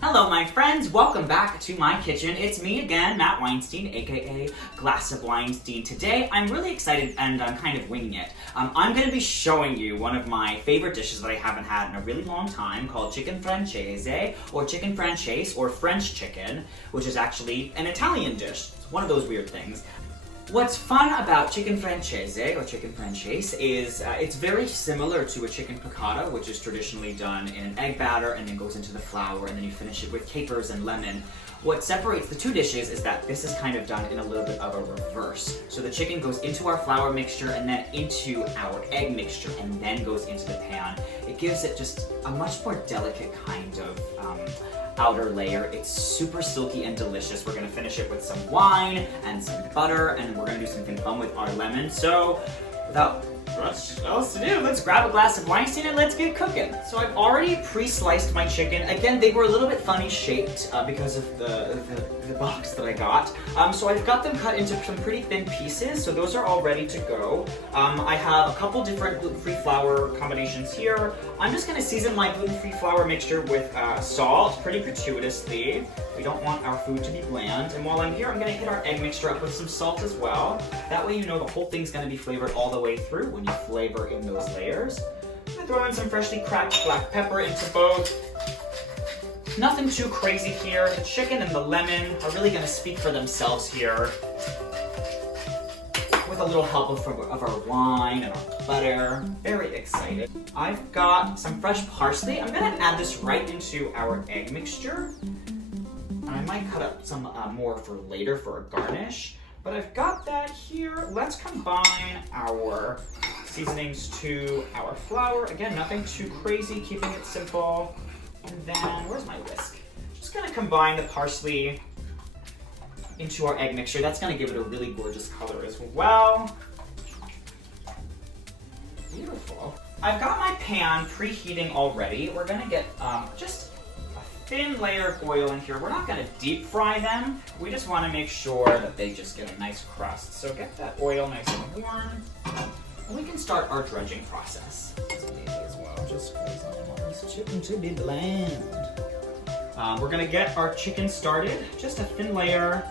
Hello my friends, welcome back to my kitchen. It's me again, Matt Weinstein, aka Glass of Weinstein. Today I'm really excited and I'm kind of winging it. I'm going to be showing you one of my favorite dishes that I haven't had in a really long time called chicken francese or chicken Francese or French chicken, which is actually an Italian dish. It's one of those weird things. What's fun about chicken francese or chicken Francese is it's very similar to a chicken piccata, which is traditionally done in an egg batter and then goes into the flour and then you finish it with capers and lemon. What separates the two dishes is that this is kind of done in a little bit of a reverse. So the chicken goes into our flour mixture and then into our egg mixture and then goes into the pan. It gives it just a much more delicate kind of outer layer. It's super silky and delicious. We're gonna finish it with some wine and some butter, and we're gonna do something fun with our lemon. So without much else to do, let's grab a glass of Weinstein and let's get cooking. So I've already pre-sliced my chicken. Again, they were a little bit funny shaped because of the box that I got. So I've got them cut into some pretty thin pieces, so those are all ready to go. I have a couple different gluten-free flour combinations here. I'm just gonna season my gluten-free flour mixture with salt pretty gratuitously. We don't want our food to be bland. And while I'm here, I'm gonna hit our egg mixture up with some salt as well. That way you know the whole thing's gonna be flavored all the way through when you flavor in those layers. I'm gonna throw in some freshly cracked black pepper into both. Nothing too crazy here. The chicken and the lemon are really gonna speak for themselves here. With a little help of our wine and our butter. Very excited. I've got some fresh parsley. I'm gonna add this right into our egg mixture. And I might cut up some more for later for a garnish. But I've got that here. Let's combine our seasonings to our flour. Again, nothing too crazy, keeping it simple. And then, where's my whisk? Just gonna combine the parsley into our egg mixture. That's gonna give it a really gorgeous color as well. Beautiful. I've got my pan preheating already. We're gonna get just thin layer of oil in here. We're not going to deep fry them. We just want to make sure that they just get a nice crust. So get that oil nice and warm. And we can start our dredging process. It's easy as well, just because I want this chicken to be bland. We're going to get our chicken started. Just a thin layer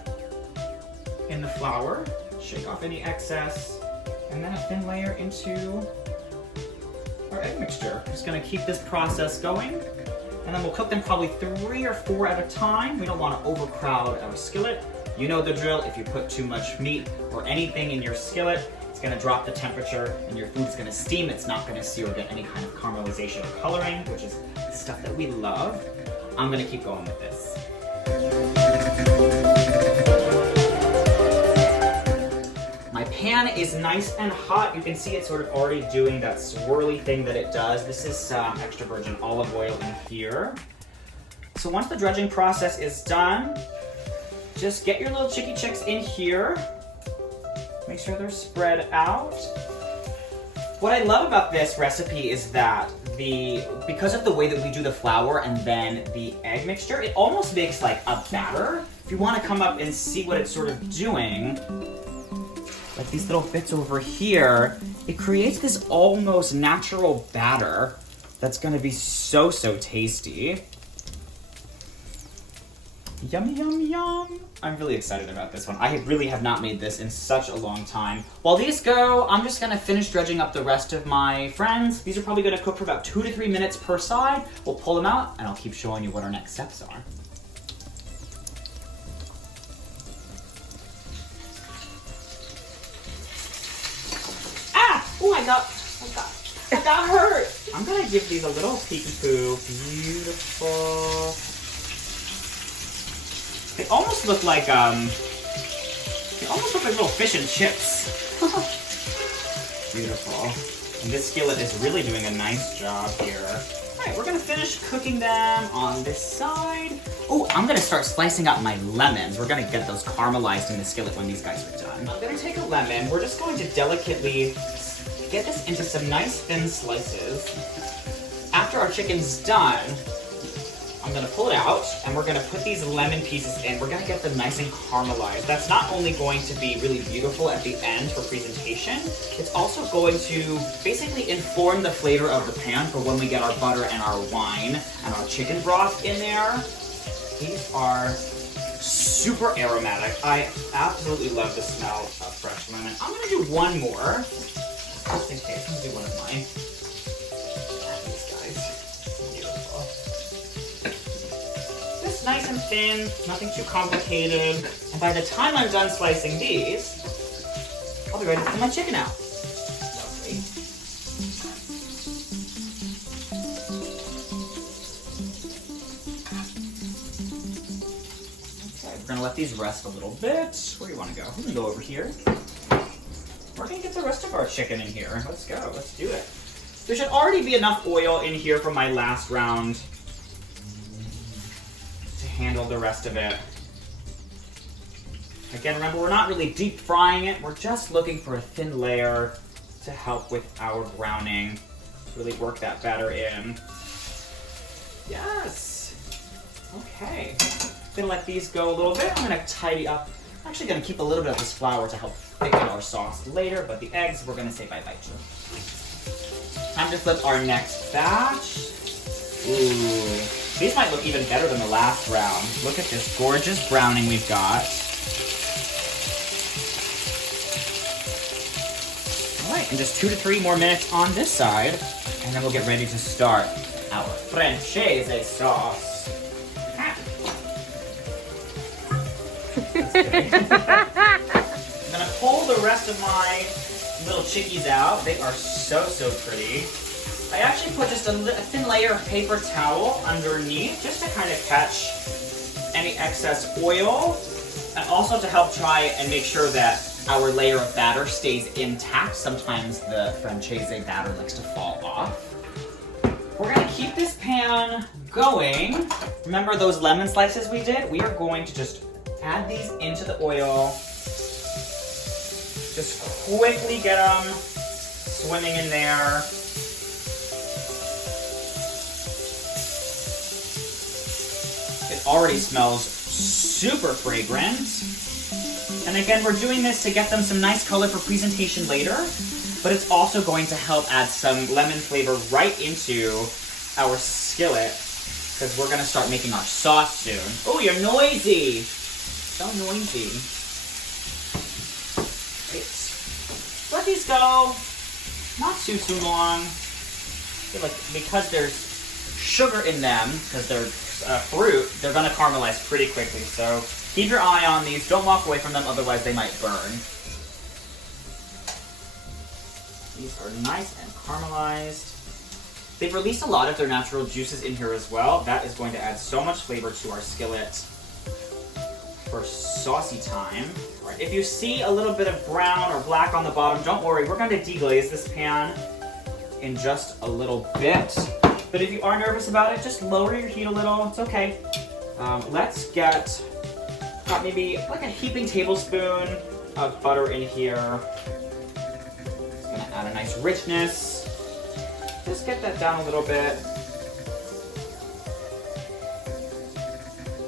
in the flour. Shake off any excess. And then a thin layer into our egg mixture. Just going to keep this process going. And then we'll cook them probably 3 or 4 at a time. We don't want to overcrowd our skillet. You know the drill. If you put too much meat or anything in your skillet, it's going to drop the temperature and your food's going to steam. It's not going to see or get any kind of caramelization or coloring, which is the stuff that we love. I'm going to keep going with this. My pan is nice and hot. You can see it's sort of already doing that swirly thing that it does. This is extra virgin olive oil in here. So once the dredging process is done, just get your little chicky chicks in here. Make sure they're spread out. What I love about this recipe is that because of the way that we do the flour and then the egg mixture, it almost makes like a batter. If you want to come up and see what it's sort of doing, like these little bits over here, it creates this almost natural batter that's gonna be so tasty. Yum, yum, yum. I'm really excited about this one. I really have not made this in such a long time. While these go, I'm just gonna finish dredging up the rest of my friends. These are probably gonna cook for about 2 to 3 minutes per side. We'll pull them out and I'll keep showing you what our next steps are. Oh, I got hurt. I'm gonna give these a little peeky poo. Beautiful. They almost look like little fish and chips. Beautiful. And this skillet is really doing a nice job here. All right, we're gonna finish cooking them on this side. Oh, I'm gonna start slicing up my lemons. We're gonna get those caramelized in the skillet when these guys are done. I'm gonna take a lemon. We're just going to delicately get this into some nice thin slices. After our chicken's done, I'm gonna pull it out and we're gonna put these lemon pieces in. We're gonna get them nice and caramelized. That's not only going to be really beautiful at the end for presentation, it's also going to basically inform the flavor of the pan for when we get our butter and our wine and our chicken broth in there. These are super aromatic. I absolutely love the smell of fresh lemon. I'm gonna do one more, just in case. I'm gonna do one of mine. These guys, beautiful. Just nice and thin, nothing too complicated. And by the time I'm done slicing these, I'll be ready to pull my chicken out. Lovely. We're gonna let these rest a little bit. Where do you wanna go? We can go over here. We're gonna get the rest of our chicken in here. Let's go, let's do it. There should already be enough oil in here from my last round to handle the rest of it. Again, remember, we're not really deep frying it. We're just looking for a thin layer to help with our browning. Really work that batter in. Yes. Okay. I'm gonna let these go a little bit. I'm gonna tidy up. I'm actually gonna keep a little bit of this flour to help thicken our sauce later, but the eggs we're gonna say bye-bye to. Time to flip our next batch. Ooh. These might look even better than the last round. Look at this gorgeous browning we've got. All right, and just 2 to 3 more minutes on this side, and then we'll get ready to start our Francese sauce. I'm gonna pull the rest of my little chickies out. They are so pretty. I actually put just a thin layer of paper towel underneath just to kind of catch any excess oil, and also to help try and make sure that our layer of batter stays intact. Sometimes the Francese batter likes to fall off. We're gonna keep this pan going. Remember those lemon slices we did? We are going to just add these into the oil. Just quickly get them swimming in there. It already smells super fragrant. And again, we're doing this to get them some nice color for presentation later, but it's also going to help add some lemon flavor right into our skillet, because we're gonna start making our sauce soon. Oh, you're noisy! So noisy. Great. Let these go. Not too long. I feel like because there's sugar in them, because they're fruit, they're gonna caramelize pretty quickly. So keep your eye on these. Don't walk away from them, otherwise they might burn. These are nice and caramelized. They've released a lot of their natural juices in here as well. That is going to add so much flavor to our skillet for saucy time. All right, if you see a little bit of brown or black on the bottom, don't worry. We're going to deglaze this pan in just a little bit. But if you are nervous about it, just lower your heat a little. It's okay. Let's get maybe like a heaping tablespoon of butter in here. It's going to add a nice richness. Just get that down a little bit.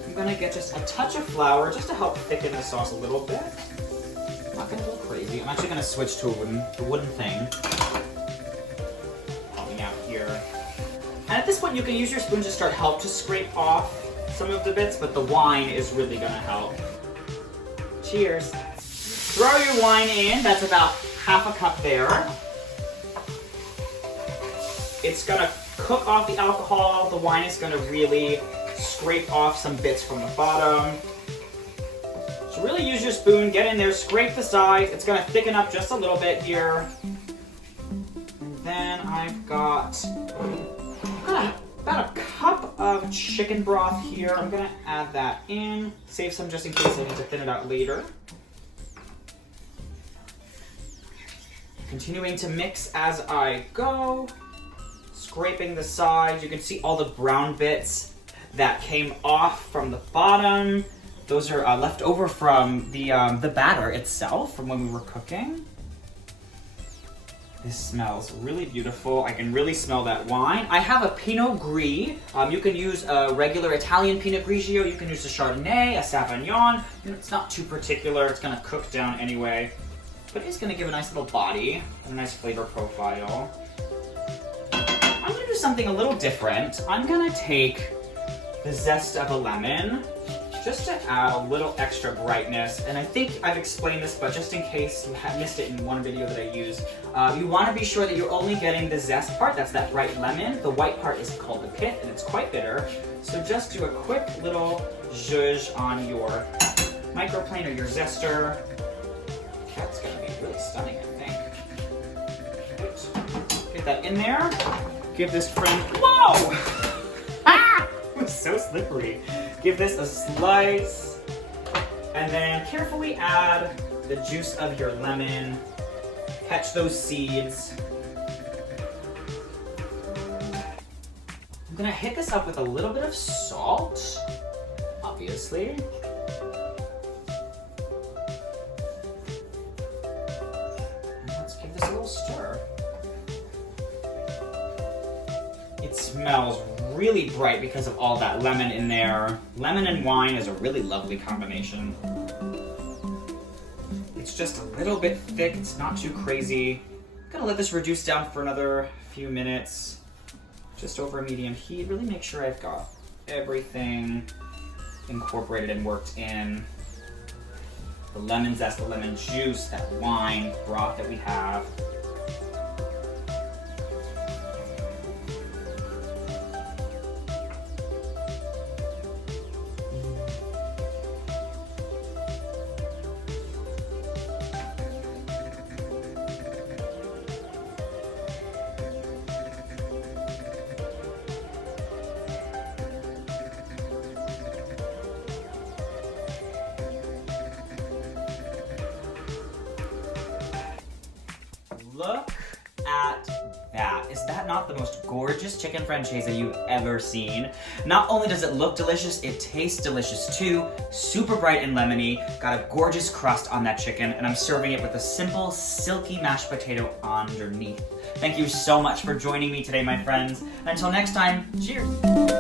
I'm gonna get just a touch of flour just to help thicken the sauce a little bit. I'm not gonna go crazy. I'm actually gonna switch to a wooden thing. Helping out here. And at this point, you can use your spoon to help to scrape off some of the bits, but the wine is really gonna help. Cheers. Throw your wine in. That's about half a cup there. It's gonna cook off the alcohol. The wine is gonna really scrape off some bits from the bottom. So really use your spoon, get in there, scrape the sides. It's gonna thicken up just a little bit here. And then I've got about a cup of chicken broth here. I'm gonna add that in. Save some just in case I need to thin it out later. Continuing to mix as I go. Scraping the sides. You can see all the brown bits that came off from the bottom. Those are left over from the batter itself from when we were cooking. This smells really beautiful. I can really smell that wine. I have a Pinot Gris. You can use a regular Italian Pinot Grigio. You can use a Chardonnay, a Sauvignon. It's not too particular. It's gonna cook down anyway. But it's gonna give a nice little body and a nice flavor profile. I'm gonna do something a little different. I'm gonna take the zest of a lemon, just to add a little extra brightness. And I think I've explained this, but just in case you have missed it in one video that I used, you want to be sure that you're only getting the zest part, that's that bright lemon. The white part is called the pith, and it's quite bitter. So just do a quick little zhuzh on your microplane or your zester. That's going to be really stunning, I think. Good. Get that in there. Give this friend, whoa! Ah! It was so slippery. Give this a slice, and then carefully add the juice of your lemon. Catch those seeds. I'm gonna hit this up with a little bit of salt, obviously. And let's give this a little stir. It smells really bright because of all that lemon in there. Lemon and wine is a really lovely combination. It's just a little bit thick, it's not too crazy. I'm gonna let this reduce down for another few minutes, just over medium heat. Really make sure I've got everything incorporated and worked in. The lemon zest, the lemon juice, that wine broth that we have. Look at that. Is that not the most gorgeous chicken francese you've ever seen? Not only does it look delicious, it tastes delicious too. Super bright and lemony. Got a gorgeous crust on that chicken, and I'm serving it with a simple, silky mashed potato underneath. Thank you so much for joining me today, my friends. Until next time, cheers.